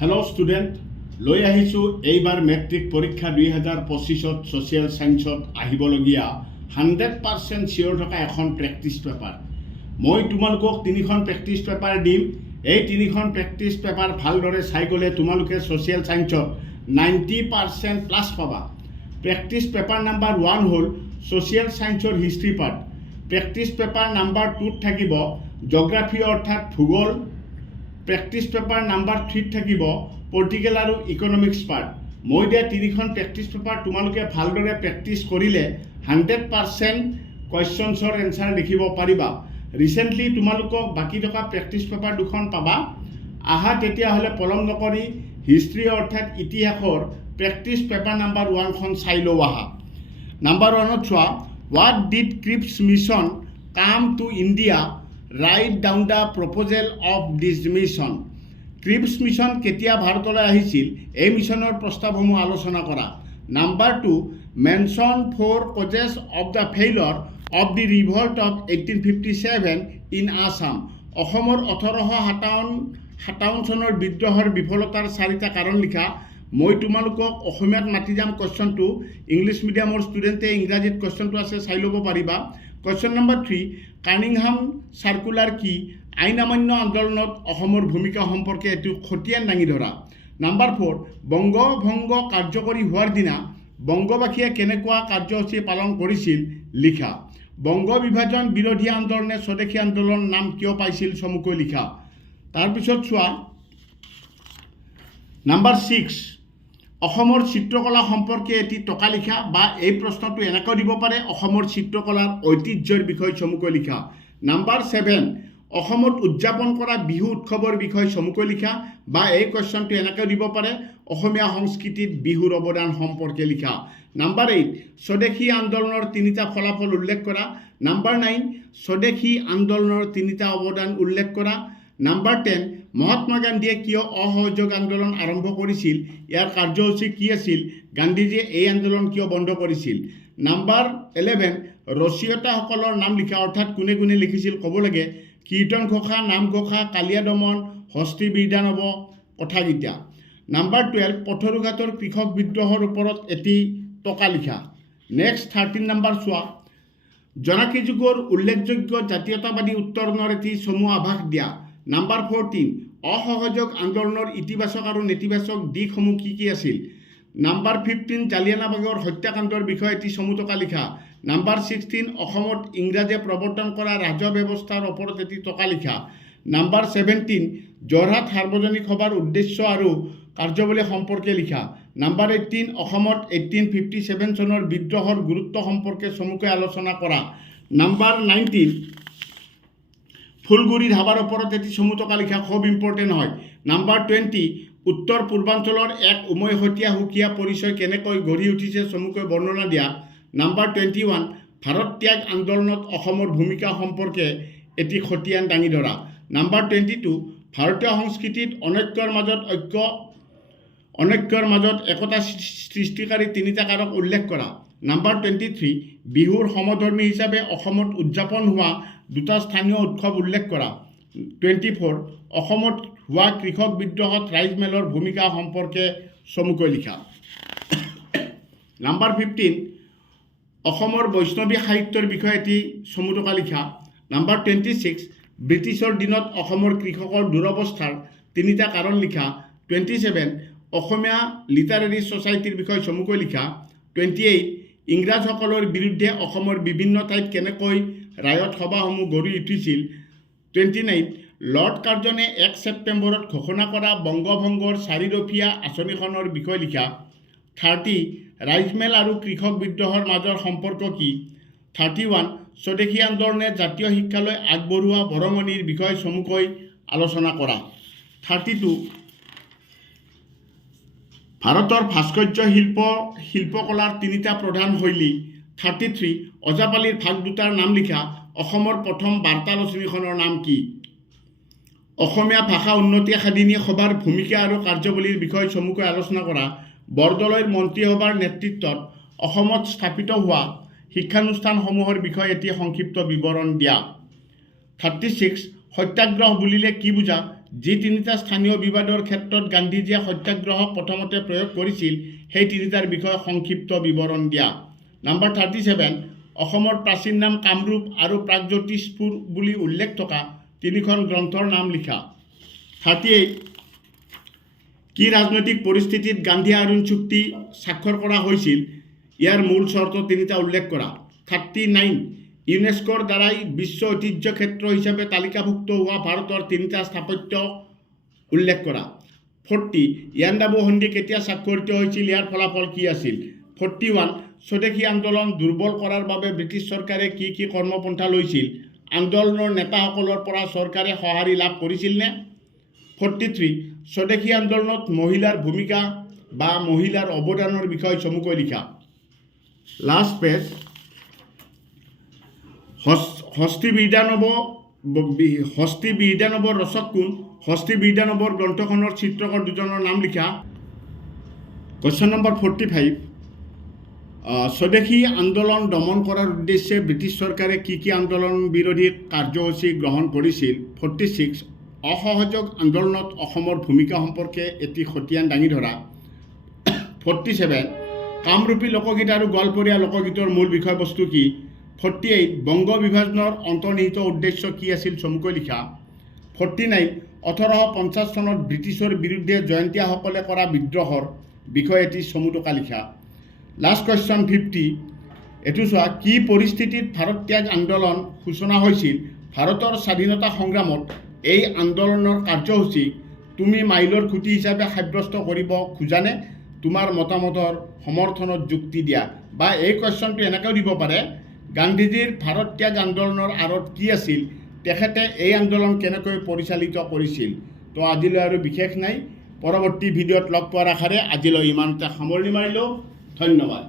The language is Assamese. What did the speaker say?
হেল্ল' ষ্টুডেণ্ট, লৈ আহিছোঁ এইবাৰ মেট্ৰিক পৰীক্ষা 2025ত ছ'চিয়েল ছায়েন্সত আহিবলগীয়া 100% চিয়'ৰ থকা এখন প্ৰেক্টিছ পেপাৰ। মই তোমালোকক 3খন প্ৰেক্টিছ পেপাৰ দিম। এই 3খন প্ৰেক্টিছ পেপাৰ ভালদৰে চাই গ'লে তোমালোকে ছ'চিয়েল ছায়েন্সত 90% প্লাছ পাবা। প্ৰেক্টিছ পেপাৰ নাম্বাৰ 1 হ'ল ছ'চিয়েল ছায়েন্সৰ history part. Practice paper number 2ত থাকিব জগ্ৰাফী অৰ্থাৎ ভূগোল। প্ৰেক্টিছ পেপাৰ নাম্বাৰ 3ত থাকিব পলিটিকেল আৰু ইকনমিক্স পাৰ্ট। মই দিয়া 3খন প্ৰেক্টিছ পেপাৰ তোমালোকে ভালদৰে প্ৰেক্টিছ কৰিলে 100% কুৱেশ্যনছৰ এনচাৰ লিখিব পাৰিবা। ৰিচেণ্টলি তোমালোকক বাকী থকা প্ৰেক্টিছ পেপাৰ 2খন পাবা। আহা তেতিয়াহ'লে পলম নকৰি হিষ্ট্ৰী অৰ্থাৎ ইতিহাসৰ প্ৰেক্টিছ পেপাৰ নাম্বাৰ 1খন চাই লওঁ আহা। নাম্বাৰ 1ত চোৱা, what did Cripps mission come to India, right down the proposal of this mission. Cripps mission কেতিয়া ভাৰতলৈ আহিছিল, এই মিছনৰ প্ৰস্তাৱসমূহ আলোচনা কৰা। Number 2, mention 4 causes of the failure of the revolt of 1857 in Assam. অসমৰ 1857 চনৰ বিদ্ৰোহৰ বিফলতাৰ 4টা কাৰণ লিখা। মই তোমালোকক অসমীয়াত মাতি যাম কুৱেশ্যনটো। ইংলিছ মিডিয়ামৰ ষ্টুডেণ্টে ইংৰাজীত কুৱেশ্যনটো আছে, চাই ল'ব পাৰিবা। কুৱেশ্যন নম্বৰ 3, কাৰ্নিংহাম চাৰ্কুলাৰ কি? আইন অমান্য আন্দোলনত অসমৰ ভূমিকা সম্পৰ্কে এইটো খতিয়ান দাঙি ধৰা। নাম্বাৰ 4, বংগ ভংগ কাৰ্যকৰী হোৱাৰ দিনা বংগবাসীয়ে কেনেকুৱা কাৰ্যসূচী পালন কৰিছিল লিখা। বংগ বিভাজন বিৰোধী আন্দোলনে স্বদেশী আন্দোলন নাম কিয় পাইছিল চমুকৈ লিখা। তাৰপিছত চোৱা, নাম্বাৰ 6, অসমৰ চিত্ৰকলা সম্পৰ্কে এটি টকা লিখা, বা এই প্ৰশ্নটো এনেকৈ দিব পাৰে, অসমৰ চিত্ৰকলাৰ ঐতিহ্যৰ বিষয়ে চমুকৈ লিখা। নাম্বাৰ 7, অসমত উদযাপন কৰা বিহু উৎসৱৰ বিষয়ে চমুকৈ লিখা, বা এই কুৱেশ্যনটো এনেকৈ দিব পাৰে, অসমীয়া সংস্কৃতিত বিহুৰ অৱদান সম্পৰ্কে লিখা। নাম্বাৰ 8, স্বদেশী আন্দোলনৰ 3টা ফলাফল উল্লেখ কৰা। নাম্বাৰ 9, স্বদেশী আন্দোলনৰ 3টা অৱদান উল্লেখ কৰা। নাম্বাৰ 10, মহাত্মা গান্ধীয়ে কিয় অসহযোগ আন্দোলন আৰম্ভ কৰিছিল, ইয়াৰ কাৰ্যসূচী কি আছিল, গান্ধীজীয়ে এই আন্দোলন কিয় বন্ধ কৰিছিল। নাম্বাৰ 11, ৰচয়িতাসকলৰ নাম লিখা, অৰ্থাৎ কোনে কোনে লিখিছিল ক'ব লাগে। কীৰ্তন ঘোষা, নামঘোষা, কালিয়া দমন, হস্তি বিদ্যানব কথাকেইটা। নাম্বাৰ 12, পথৰুঘাটৰ কৃষক বিদ্ৰোহৰ ওপৰত এটি টকা লিখা। নেক্সট 13 নাম্বাৰ চোৱা, জোনাকী যুগৰ উল্লেখযোগ্য জাতীয়তাবাদী উত্তৰণৰ এটি চমু আভাস দিয়া। নাম্বাৰ 14, অসহযোগ আন্দোলনৰ ইতিবাচক আৰু নেতিবাচক দিশসমূহ কি কি আছিল। নাম্বাৰ 15, জালিয়ানাবাগৰ হত্যাকাণ্ডৰ বিষয়ে এটি চমু টকা লিখা। নাম্বাৰ 16, অসমত ইংৰাজে প্ৰৱৰ্তন কৰা ৰাজহ ব্যৱস্থাৰ ওপৰত এটি টকা লিখা। নাম্বাৰ 17, যোৰহাট সাৰ্বজনিক সভাৰ উদ্দেশ্য আৰু কাৰ্যাৱলী সম্পৰ্কে লিখা। নাম্বাৰ 18, অসমত 1857 চনৰ বিদ্ৰোহৰ গুৰুত্ব সম্পৰ্কে চমুকৈ আলোচনা কৰা। নাম্বাৰ 19, ফুলগুৰি ধাবাৰ ওপৰত এটি চমু টকা লিখা, খুব ইম্পৰ্টেণ্ট হয়। নাম্বাৰ 20, উত্তৰ পূৰ্বাঞ্চলৰ এক উমৈহতীয়া সুকীয়া পৰিচয় কেনেকৈ গঢ়ি উঠিছে চমুকৈ বৰ্ণনা দিয়া। নাম্বাৰ 21, ভাৰত ত্যাগ আন্দোলনত অসমৰ ভূমিকা সম্পৰ্কে এটি খতিয়ান দাঙি ধৰা। নাম্বাৰ 22, ভাৰতীয় সংস্কৃতিত অনৈক্যৰ মাজত একতা সৃষ্টিকাৰী 3টা কাৰক উল্লেখ কৰা। নাম্বাৰ 23, বিহুৰ সমধৰ্মী হিচাপে অসমত উদযাপন হোৱা 2টা স্থানীয় উৎসৱ উল্লেখ কৰা। 24, অসমত হোৱা কৃষক বিদ্ৰোহত ৰাইজ মেলৰ ভূমিকা সম্পৰ্কে চমুকৈ লিখা। নাম্বাৰ 15, অসমৰ বৈষ্ণৱী সাহিত্যৰ বিষয়ে এটি চমু টকা লিখা। নাম্বাৰ 26, ব্ৰিটিছৰ দিনত অসমৰ কৃষকৰ দুৰৱস্থাৰ 3টা কাৰণ লিখা। 27, অসমীয়া লিটাৰেৰী ছ'চাইটিৰ বিষয়ে চমুকৈ লিখা। 28, ইংৰাজসকলৰ বিৰুদ্ধে অসমৰ বিভিন্ন ঠাইত কেনেকৈ ৰায়ত সভাসমূহ গঢ়ি উঠিছিল। 29, লৰ্ড কাৰ্জনে 1 ছেপ্টেম্বৰত ঘোষণা কৰা বংগভংগৰ 4 দফীয়া আঁচনিখনৰ বিষয়ে লিখা। 30, ৰাইজমেল আৰু কৃষক বিদ্ৰোহৰ মাজৰ সম্পৰ্ক কি। 31, স্বদেশী আন্দোলনে জাতীয় শিক্ষালৈ আগবঢ়োৱা বৰঙণিৰ বিষয়ে চমুকৈ আলোচনা কৰা। 32, ভাৰতৰ ভাস্কৰ্য শিল্পকলাৰ 3টা প্ৰধান শৈলী। 33, ওজাপালিৰ ভাগ 2টাৰ নাম লিখা। অসমৰ প্ৰথম বাৰ্তা আলোচনীখনৰ নাম কি। অসমীয়া ভাষা উন্নতি সাধিনী সভাৰ ভূমিকা আৰু কাৰ্যাৱলীৰ বিষয়ে চমুকৈ আলোচনা কৰা। বৰদলৈৰ মন্ত্ৰীসভাৰ নেতৃত্বত অসমত স্থাপিত হোৱা শিক্ষানুষ্ঠানসমূহৰ বিষয়ে এটি সংক্ষিপ্ত বিৱৰণ দিয়া। 36, সত্যাগ্ৰহ বুলিলে কি বুজা, যি তিনিটা স্থানীয় বিবাদৰ ক্ষেত্ৰত গান্ধীজীয়ে সত্যাগ্ৰহ প্ৰথমতে প্ৰয়োগ কৰিছিল সেই তিনিটাৰ বিষয়ে সংক্ষিপ্ত বিৱৰণ দিয়া। নাম্বাৰ 37, অসমৰ প্ৰাচীন নাম কামৰূপ আৰু প্ৰাগজ্যোতিষপুৰ বুলি উল্লেখ থকা তিনিখন গ্ৰন্থৰ নাম লিখা। 38, কি ৰাজনৈতিক পৰিস্থিতিত গান্ধী অৰুণ চুক্তি স্বাক্ষৰ কৰা হৈছিল, ইয়াৰ মূল চৰ্ত তিনিটা উল্লেখ কৰা। 39, ইউনেস্কোৰ দ্বাৰাই বিশ্ব ঐতিহ্য ক্ষেত্ৰ হিচাপে তালিকাভুক্ত হোৱা ভাৰতৰ তিনিটা স্থাপত্য উল্লেখ কৰা। 40, ইয়াণ্ডাবু সন্ধি কেতিয়া স্বাক্ষৰিত হৈছিল, ইয়াৰ ফলাফল কি আছিল। 41, স্বদেশী আন্দোলন দুৰ্বল কৰাৰ বাবে ব্ৰিটিছ চৰকাৰে কি কি কৰ্মপন্থা লৈছিল, আন্দোলনৰ নেতাসকলৰ পৰা চৰকাৰে সঁহাৰি লাভ কৰিছিলনে। 43, স্বদেশী আন্দোলনত মহিলাৰ ভূমিকা বা মহিলাৰ অৱদানৰ বিষয়ে চমুকৈ লিখা। Last page. হস্তি বিদ্যানৱৰ ৰচক কোন? হস্তি বিদ্যানৱৰ গ্ৰন্থখনৰ চিত্ৰকৰ দুজনৰ নাম লিখা। কুৱেশ্যন নম্বৰ 45, স্বদেশী আন্দোলন দমন কৰাৰ উদ্দেশ্যে ব্ৰিটিছ চৰকাৰে কি কি আন্দোলন বিৰোধী কাৰ্যসূচী গ্ৰহণ কৰিছিল। 46, অসহযোগ আন্দোলনত অসমৰ ভূমিকা সম্পৰ্কে এটি খতিয়ান দাঙি ধৰা। 47, কামৰূপী লোকগীত আৰু গোৱালপৰীয়া লোকগীতৰ মূল বিষয়বস্তু কি। 48, বংগ বিভাজনৰ অন্তৰ্নিহিত উদ্দেশ্য কি আছিল, চমুকৈ লিখা। 49, 1850 চনত ব্ৰিটিছৰ বিৰুদ্ধে জয়ন্তীয়াসকলে কৰা বিদ্ৰোহৰ বিষয়ে এটি চমুটকা লিখা। লাষ্ট কুৱেশ্যন 50, এইটো চোৱা, কি পৰিস্থিতিত ভাৰত ত্যাগ আন্দোলন সূচনা হৈছিল। ভাৰতৰ স্বাধীনতা সংগ্ৰামত এই আন্দোলনৰ কাৰ্যসূচী তুমি মাইলৰ খুঁটি হিচাপে সাব্যস্ত কৰিব খোজানে? তোমাৰ মতামতৰ সমৰ্থনত যুক্তি দিয়া। বা এই কুৱেশ্যনটো এনেকৈও দিব পাৰে, গান্ধীজীৰ ভাৰত ত্যাগ আন্দোলনৰ আঁৰত কি আছিল, তেখেতে এই আন্দোলন কেনেকৈ পৰিচালিত কৰিছিল। তো আজিলৈ আৰু বিশেষ নাই, পৰৱৰ্তী ভিডিঅ'ত লগ পোৱাৰ আশাৰে আজিলৈ ইমানতে সামৰণি মাৰিলোঁ। ধন্যবাদ।